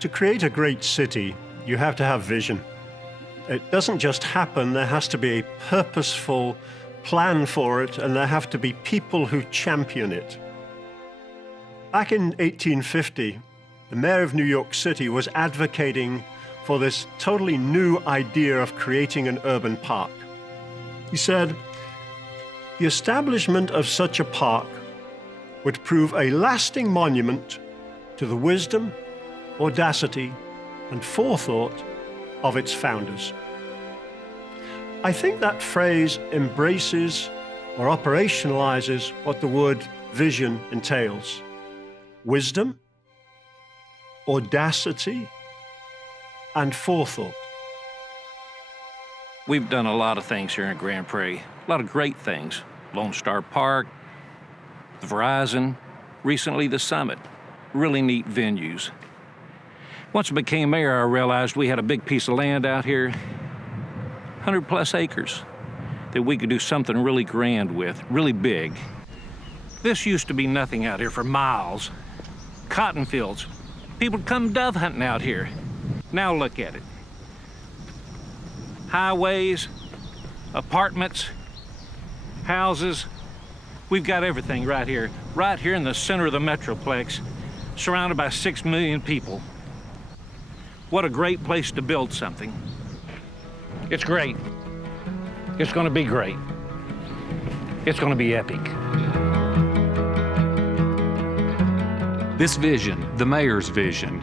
To create a great city, you have to have vision. It doesn't just happen, there has to be a purposeful plan for it, and there have to be people who champion it. Back in 1850, the mayor of New York City was advocating for this totally new idea of creating an urban park. He said, "The establishment of such a park would prove a lasting monument to the wisdom, audacity, and forethought of its founders." I think that phrase embraces or operationalizes what the word vision entails. Wisdom, audacity, and forethought. We've done a lot of things here in Grand Prairie, a lot of great things. Lone Star Park, the Verizon, recently the Summit, really neat venues. Once I became mayor, I realized we had a big piece of land out here, 100+ acres, that we could do something really grand with, really big. This used to be nothing out here for miles. Cotton fields. People come dove hunting out here. Now look at it. Highways, apartments, houses. We've got everything right here in the center of the Metroplex, surrounded by 6 million people. What a great place to build something. It's great. It's gonna be great. It's gonna be epic. This vision, the mayor's vision,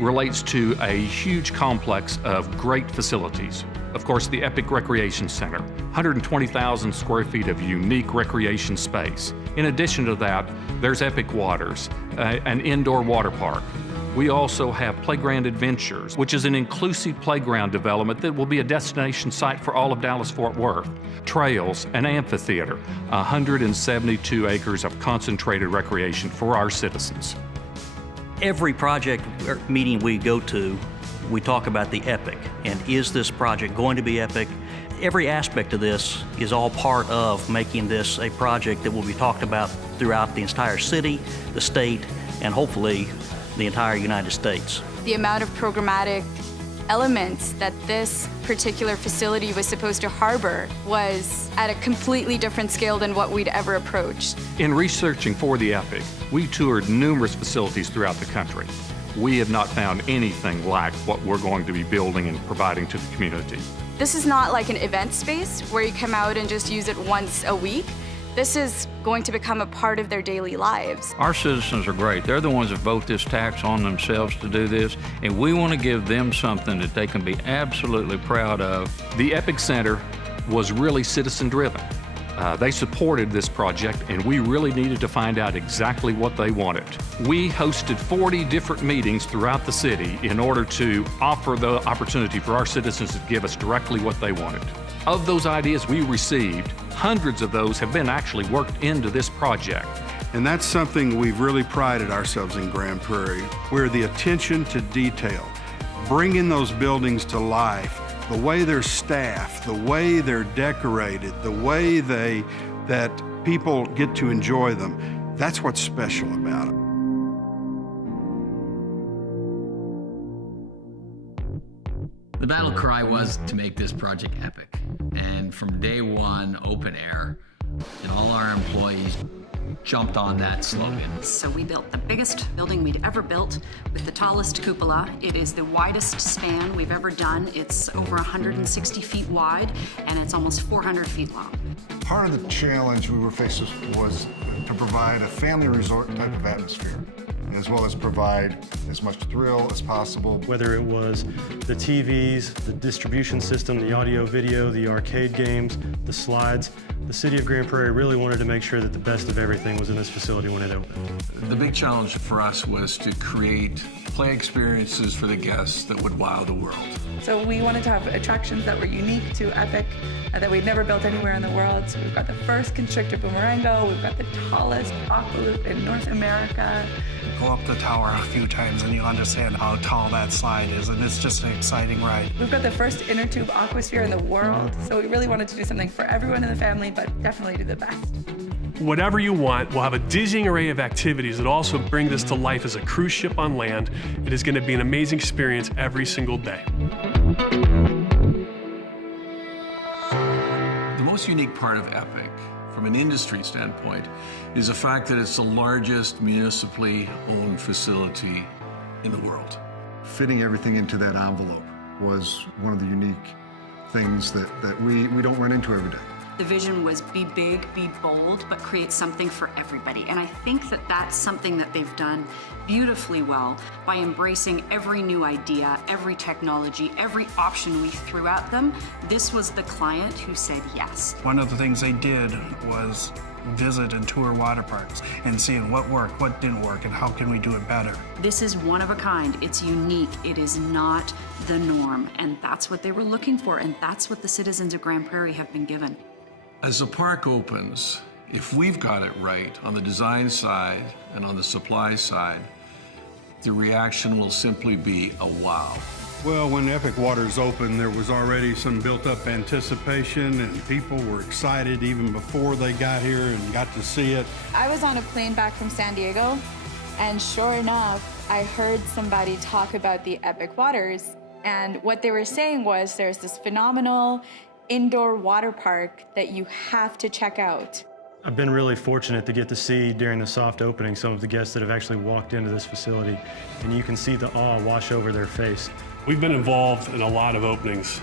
relates to a huge complex of great facilities. Of course, the Epic Recreation Center, 120,000 square feet of unique recreation space. In addition to that, there's Epic Waters, an indoor water park. We also have Playground Adventures, which is an inclusive playground development that will be a destination site for all of Dallas-Fort Worth. Trails, an amphitheater, 172 acres of concentrated recreation for our citizens. Every project or meeting we go to, we talk about the epic, and is this project going to be epic? Every aspect of this is all part of making this a project that will be talked about throughout the entire city, the state, and hopefully the entire United States. The amount of programmatic elements that this particular facility was supposed to harbor was at a completely different scale than what we'd ever approached. In researching for the Epic, we toured numerous facilities throughout the country. We have not found anything like what we're going to be building and providing to the community. This is not like an event space where you come out and just use it once a week. This is going to become a part of their daily lives. Our citizens are great. They're the ones that vote this tax on themselves to do this, and we want to give them something that they can be absolutely proud of. The Epic Center was really citizen-driven. They supported this project, and we really needed to find out exactly what they wanted. We hosted 40 different meetings throughout the city in order to offer the opportunity for our citizens to give us directly what they wanted. Of those ideas we received, hundreds of those have been actually worked into this project. And that's something we've really prided ourselves in Grand Prairie, where the attention to detail, bringing those buildings to life, the way they're staffed, the way they're decorated, the way that people get to enjoy them, that's what's special about it. The battle cry was to make this project epic. And from day one, open air, and all our employees jumped on that slogan. So we built the biggest building we'd ever built with the tallest cupola. It is the widest span we've ever done. It's over 160 feet wide, and it's almost 400 feet long. Part of the challenge we were faced with was to provide a family resort type of atmosphere, as well as provide as much thrill as possible. Whether it was the TVs, the distribution system, the audio, video, the arcade games, the slides, the city of Grand Prairie really wanted to make sure that the best of everything was in this facility when it opened. The big challenge for us was to create play experiences for the guests that would wow the world. So we wanted to have attractions that were unique to Epic, that we'd never built anywhere in the world. So we've got the first constrictor boomerango, we've got the tallest aqua loop in North America. Go up the tower a few times and you'll understand how tall that slide is, and it's just an exciting ride. We've got the first inner tube aquasphere in the world, so we really wanted to do something for everyone in the family, but definitely do the best. whatever you want. We'll have a dizzying array of activities that also bring this to life as a cruise ship on land. It is going to be an amazing experience every single day. The most unique part of EPIC, from an industry standpoint, is the fact that it's the largest municipally owned facility in the world. Fitting everything into that envelope was one of the unique things that we don't run into every day. The vision was be big, be bold, but create something for everybody. And I think that that's something that they've done beautifully well by embracing every new idea, every technology, every option we threw at them. This was the client who said yes. One of the things they did was visit and tour water parks and seeing what worked, what didn't work, and how can we do it better. This is one of a kind. It's unique. It is not the norm. And that's what they were looking for. And that's what the citizens of Grand Prairie have been given. As the park opens, if we've got it right on the design side and on the supply side, the reaction will simply be a wow. Well, when Epic Waters opened, there was already some built-up anticipation, and people were excited even before they got here and got to see it. I was on a plane back from San Diego, and sure enough, I heard somebody talk about the Epic Waters, and what they were saying was there's this phenomenal indoor water park that you have to check out. I've been really fortunate to get to see during the soft opening some of the guests that have actually walked into this facility, and you can see the awe wash over their face. We've been involved in a lot of openings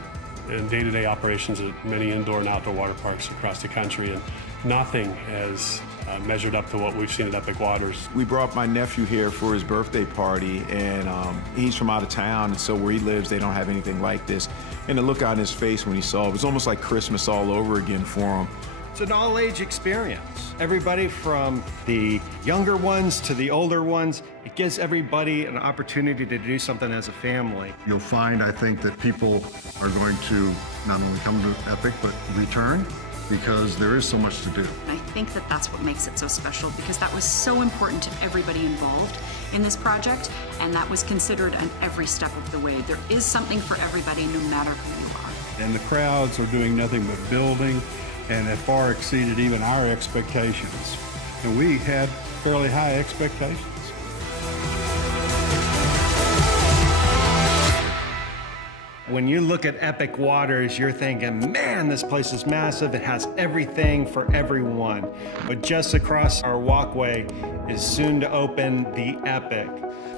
and day-to-day operations at many indoor and outdoor water parks across the country, and nothing has measured up to what we've seen at Epic Waters. We brought my nephew here for his birthday party, and he's from out of town, and so where he lives, they don't have anything like this. And the look on his face when he saw it was almost like Christmas all over again for him. It's an all-age experience. Everybody from the younger ones to the older ones, it gives everybody an opportunity to do something as a family. You'll find, I think, that people are going to not only come to Epic, but return, because there is so much to do. I think that that's what makes it so special, because that was so important to everybody involved in this project, and that was considered on every step of the way. There is something for everybody, no matter who you are. And the crowds are doing nothing but building, and it far exceeded even our expectations. And we had fairly high expectations. When you look at Epic Waters, you're thinking, man, this place is massive. It has everything for everyone. But just across our walkway is soon to open the Epic.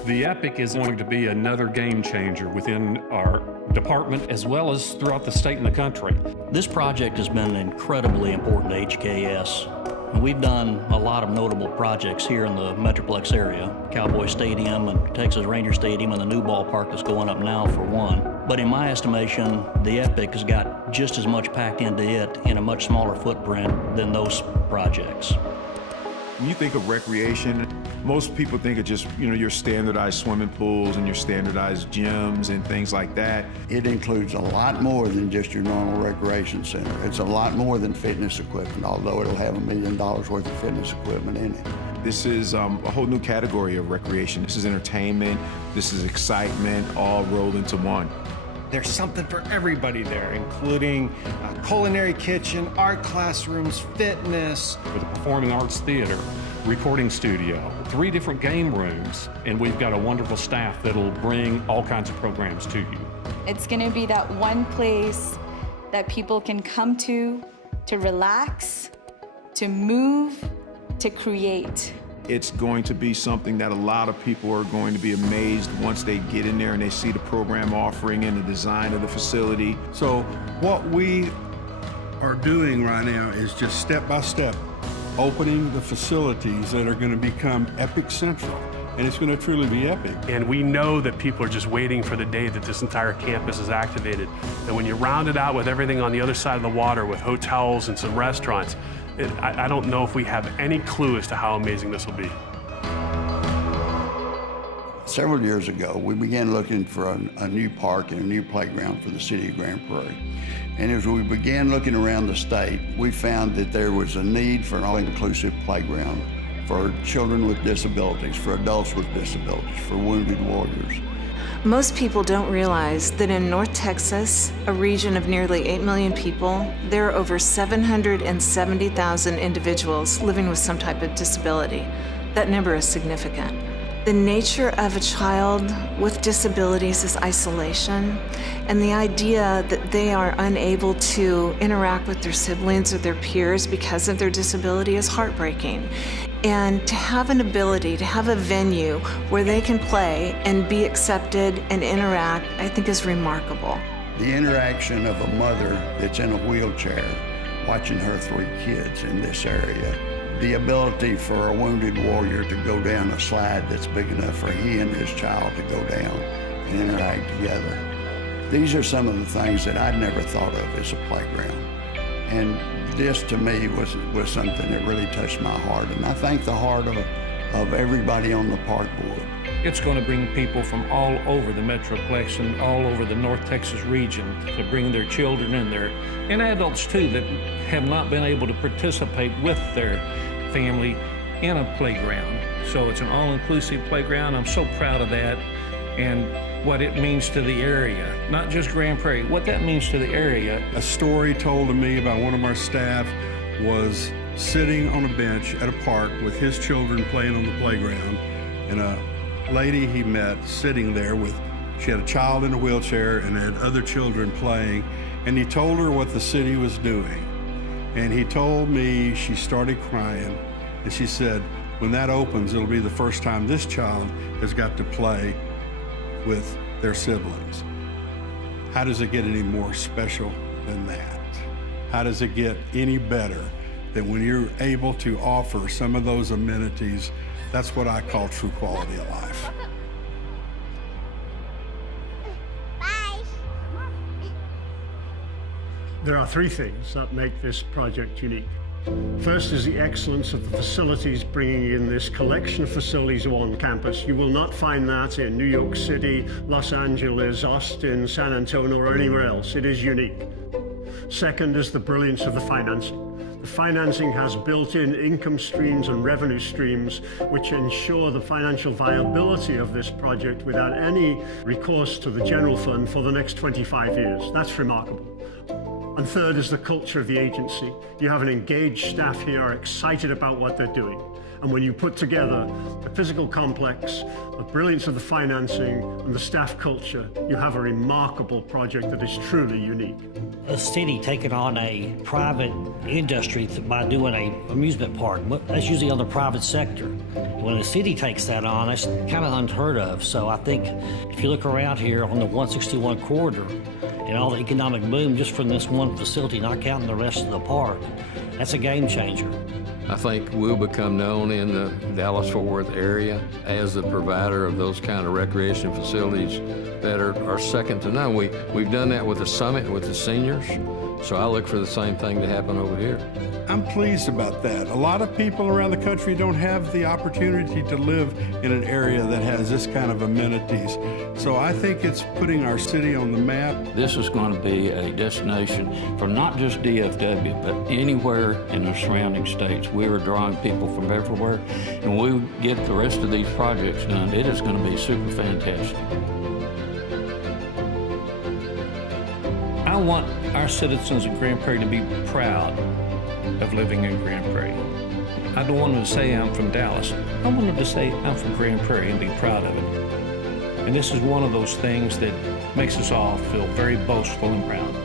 The Epic is going to be another game changer within our department as well as throughout the state and the country. This project has been incredibly important to HKS. We've done a lot of notable projects here in the Metroplex area. Cowboy Stadium and Texas Ranger Stadium and the new ballpark that's going up now for one. But in my estimation, the Epic has got just as much packed into it in a much smaller footprint than those projects. When you think of recreation, most people think of just, your standardized swimming pools and your standardized gyms and things like that. It includes a lot more than just your normal recreation center. It's a lot more than fitness equipment, although it'll have $1 million worth of fitness equipment in it. This is a whole new category of recreation. This is entertainment, this is excitement, all rolled into one. There's something for everybody there, including a culinary kitchen, art classrooms, fitness. With a performing arts theater, recording studio, 3 different game rooms, and we've got a wonderful staff that'll bring all kinds of programs to you. It's going to be that one place that people can come to relax, to move, to create. It's going to be something that a lot of people are going to be amazed once they get in there and they see the program offering and the design of the facility. So what we are doing right now is just step by step opening the facilities that are going to become EpicCentral. And it's going to truly be epic. And we know that people are just waiting for the day that this entire campus is activated. And when you round it out with everything on the other side of the water with hotels and some restaurants, I don't know if we have any clue as to how amazing this will be. Several years ago, we began looking for a new park and a new playground for the city of Grand Prairie. And as we began looking around the state, we found that there was a need for an all-inclusive playground for children with disabilities, for adults with disabilities, for wounded warriors. Most people don't realize that in North Texas, a region of nearly 8 million people, there are over 770,000 individuals living with some type of disability. That number is significant. The nature of a child with disabilities is isolation, and the idea that they are unable to interact with their siblings or their peers because of their disability is heartbreaking. And to have an ability, to have a venue where they can play and be accepted and interact, I think is remarkable. The interaction of a mother that's in a wheelchair, watching her 3 kids in this area, the ability for a wounded warrior to go down a slide that's big enough for he and his child to go down and interact together. These are some of the things that I'd never thought of as a playground. And this to me was something that really touched my heart. And I thank the heart of everybody on the park board. It's going to bring people from all over the Metroplex and all over the North Texas region to bring their children in there, and adults too that have not been able to participate with their family in a playground. So it's an all-inclusive playground. I'm so proud of that and what it means to the area, not just Grand Prairie, what that means to the area. A story told to me by one of our staff was sitting on a bench at a park with his children playing on the playground, and a lady he met sitting there she had a child in a wheelchair and had other children playing, and he told her what the city was doing. And he told me she started crying, and she said, when that opens, it'll be the first time this child has got to play with their siblings. How does it get any more special than that? How does it get any better than when you're able to offer some of those amenities? That's what I call true quality of life. There are 3 things that make this project unique. First is the excellence of the facilities, bringing in this collection of facilities on campus. You will not find that in New York City, Los Angeles, Austin, San Antonio, or anywhere else. It is unique. Second is the brilliance of the financing. The financing has built-in income streams and revenue streams which ensure the financial viability of this project without any recourse to the general fund for the next 25 years. That's remarkable. And third is the culture of the agency. You have an engaged staff here, are excited about what they're doing. And when you put together the physical complex, the brilliance of the financing, and the staff culture, you have a remarkable project that is truly unique. A city taking on a private industry by doing an amusement park, that's usually on the private sector. When a city takes that on, that's kind of unheard of. So I think if you look around here on the 161 corridor and all the economic boom just from this one facility, not counting the rest of the park, that's a game changer. I think we'll become known in the Dallas-Fort Worth area as the provider of those kind of recreation facilities that are second to none. We've done that with the summit, with the seniors, so I look for the same thing to happen over here. I'm pleased about that. A lot of people around the country don't have the opportunity to live in an area that has this kind of amenities. So I think it's putting our city on the map. This is going to be a destination for not just DFW, but anywhere in the surrounding states. We are drawing people from everywhere, and we get the rest of these projects done. It is going to be super fantastic. I want our citizens of Grand Prairie to be proud of living in Grand Prairie. I don't want them to say I'm from Dallas. I want them to say I'm from Grand Prairie and be proud of it. And this is one of those things that makes us all feel very boastful and proud.